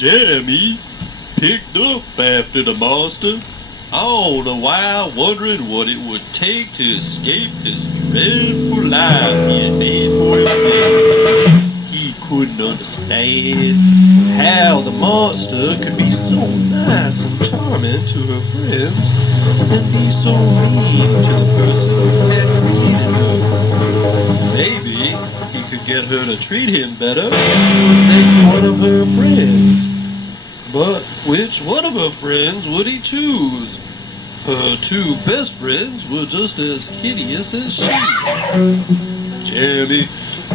Jeremy picked up after the monster, all the while wondering what it would take to escape this dreadful life he had made for himself. He couldn't understand how the monster could be so nice and charming to her friends and be so mean to the person who had created her. Maybe he could get her to treat him better than one of her friends. But which one of her friends would he choose? Her two best friends were just as hideous as she. Jeremy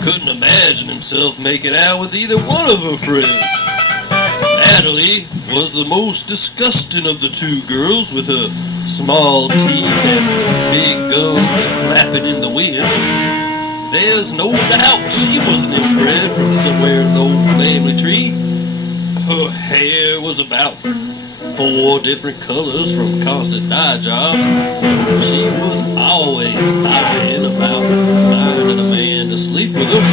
couldn't imagine himself making out with either one of her friends. Natalie was the most disgusting of the two girls, with her small teeth and big gums flapping in the wind. There's no doubt she wasn't inbred from somewhere in the old family tree. Her hair was about 4 different colors from constant dye jobs. She was always arguing about finding a man to sleep with her.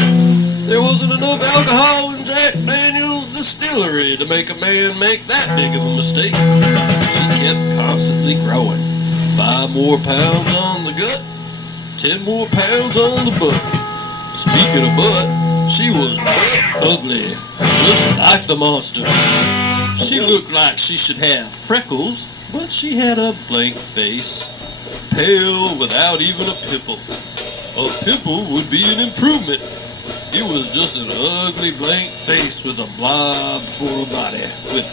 There wasn't enough alcohol in Jack Daniel's distillery to make a man make that big of a mistake. She kept constantly growing. 5 more pounds on the gut, 10 more pounds on the butt. Speaking of butt, she was ugly, just like the monster. She looked like she should have freckles, but she had a blank face, pale without even a pimple. A pimple would be an improvement. It was just an ugly blank face with a blob for a body, with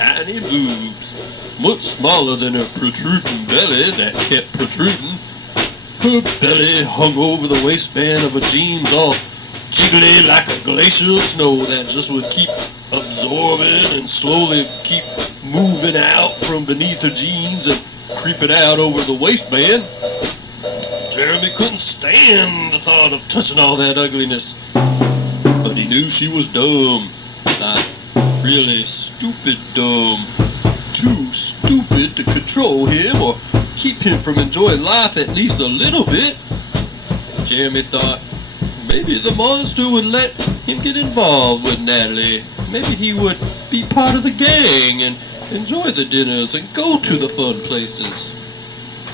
tiny boobs, much smaller than her protruding belly that kept protruding. Her belly hung over the waistband of her jeans, all jiggly like a glacial snow that just would keep absorbing and slowly keep moving out from beneath her jeans and creeping out over the waistband. Jeremy couldn't stand the thought of touching all that ugliness, but he knew she was dumb, like really stupid dumb, too stupid to control him or keep him from enjoying life at least a little bit. Jeremy thought maybe the monster would let him get involved with Natalie. Maybe he would be part of the gang and enjoy the dinners and go to the fun places.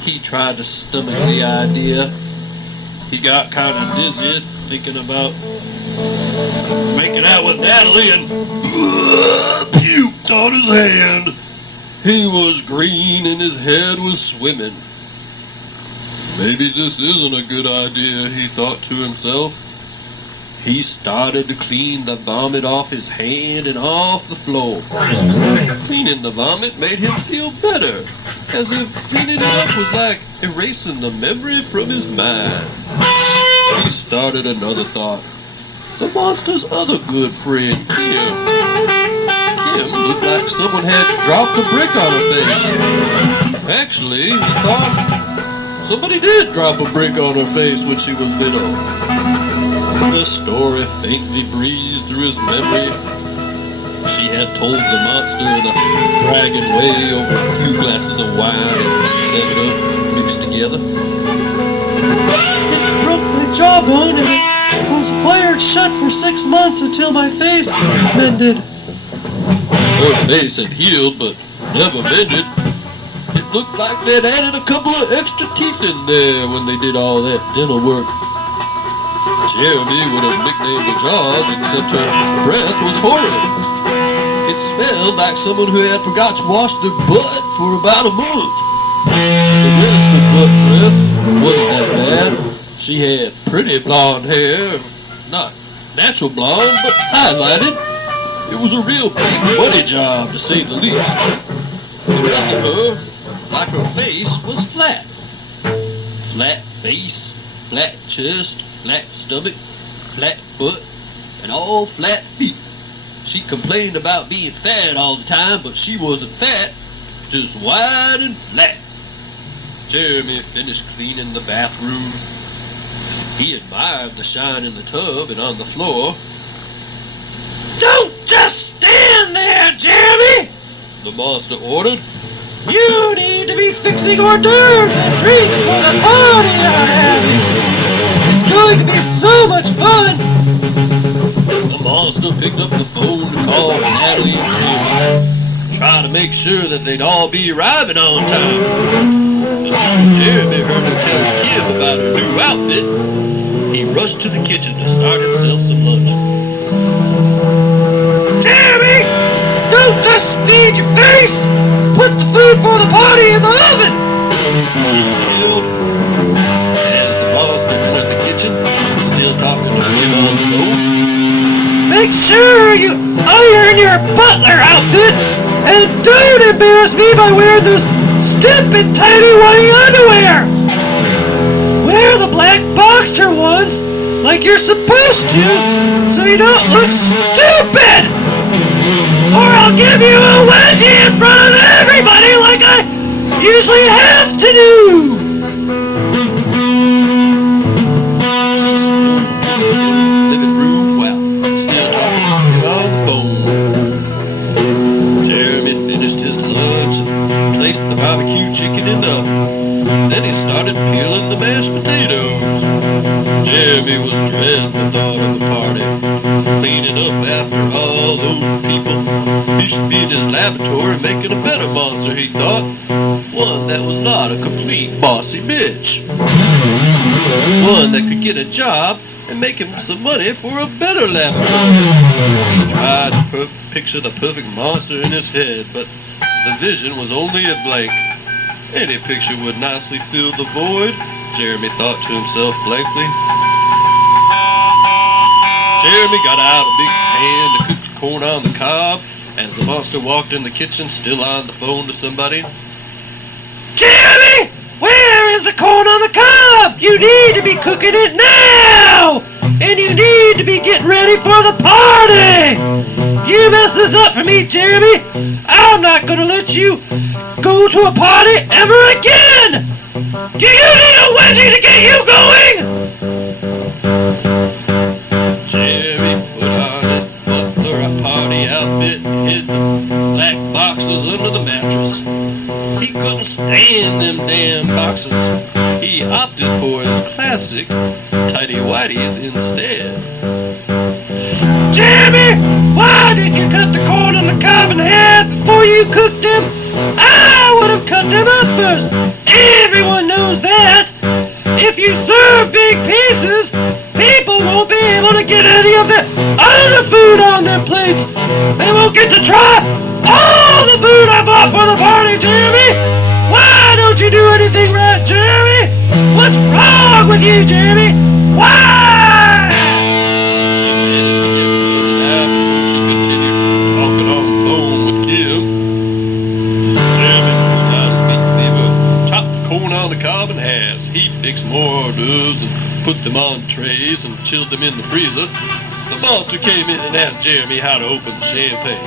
He tried to stomach the idea. He got kind of dizzy thinking about making out with Natalie and puked on his hand. He was green and his head was swimming. Maybe this isn't a good idea, he thought to himself. He started to clean the vomit off his hand and off the floor. Cleaning the vomit made him feel better, as if cleaning it up was like erasing the memory from his mind. He started another thought. The monster's other good friend, Kim. Kim looked like someone had dropped a brick on her face. Actually, he thought somebody did drop a brick on her face when she was little. The story faintly breezed through his memory. She had told the monster in a bragging way over a few glasses of wine and 7-Up mixed together. It broke my jawbone and I was wired shut for 6 months until my face mended. Her face had healed but never mended. It looked like they'd added a couple of extra teeth in there when they did all that dental work. Jeremy would have nicknamed her jaws, except her breath was horrid. It smelled like someone who had forgot to wash their butt for about a month. The rest of butt breath wasn't that bad. She had pretty blonde hair, not natural blonde, but highlighted. It was a real big money job, to say the least. The rest of her, like her face, was flat. Flat face, flat chest, flat stomach, flat butt, and all flat feet. She complained about being fat all the time, but she wasn't fat, just wide and flat. Jeremy finished cleaning the bathroom. He admired the shine in the tub and on the floor. Don't just stand there, Jeremy, the monster ordered. You need to be fixing hors d'oeuvres and drinks for the party you're having. It's going to be so much fun. The monster picked up the phone to call Natalie to make sure that they'd all be arriving on time. As soon as Jeremy heard her tell Kim about her new outfit, he rushed to the kitchen to start himself some lunch. Jeremy! Don't just feed your face! Put the food for the party in the oven! She yelled. As the boss entered the kitchen, still talking to Kim on the phone. Make sure you iron your butler outfit and don't embarrass me by wearing those stupid tiny whitey underwear! Wear the black boxer ones like you're supposed to so you don't look stupid! Or I'll give you a wedgie in front of everybody like I usually have to do! Living room while still talking to Kim on the phone. Jeremy finished his lunch and placed the barbecue chicken in the oven. Then he started peeling the mashed potatoes. Jeremy was dreading the thought of the party. Cleaning up after all those people. He should be in his laboratory making a better monster, he thought. One that was not a complete bossy bitch. One that could get a job and make him some money for a better laboratory. He tried to picture the perfect monster in his head, but the vision was only a blank. Any picture would nicely fill the void, Jeremy thought to himself blankly. Jeremy got out a big pan to cook the corn on the cob as the monster walked in the kitchen, still on the phone to somebody. Jeremy! Where is the corn on the cob? You need to be cooking it now! And you need to be getting ready for the party! You mess this up for me, Jeremy, I'm not gonna let you go to a party ever again! Do you need a wedgie to get you going? Jeremy put on his butler party outfit and hid the black boxes under the mattress. He couldn't stand them damn boxes. He opted for his classic tidy whities instead. Jeremy, why didn't you cut the corn on the cob in half before you cooked them? I would have cut them up first. Everyone knows that. If you serve big pieces, people won't be able to get any of the other food on their plates. They won't get to try all the food I bought for the party, Jeremy. Why don't you do anything right, Jeremy? What's wrong with you, Jeremy? Why? She continued talking on the phone with Kim. Jeremy pulled out his meat cleaver, chopped the corn on the cob in halves. He fixed more hors d'oeuvres and put them on trays and chilled them in the freezer. The monster came in and asked Jeremy how to open the champagne.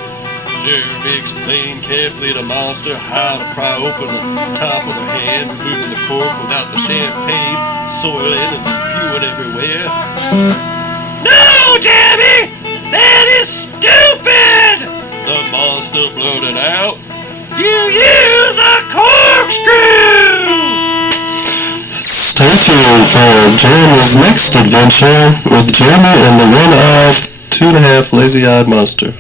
Jeremy explained carefully to Monster how to pry open the top of the hand, removing the cork without the champagne soiling and spewing everywhere. No, Jeremy! That is stupid! The monster blurted out. You use a corkscrew! Stay tuned for Jeremy's next adventure with Jeremy and the one-eyed, 2.5 lazy-eyed monster.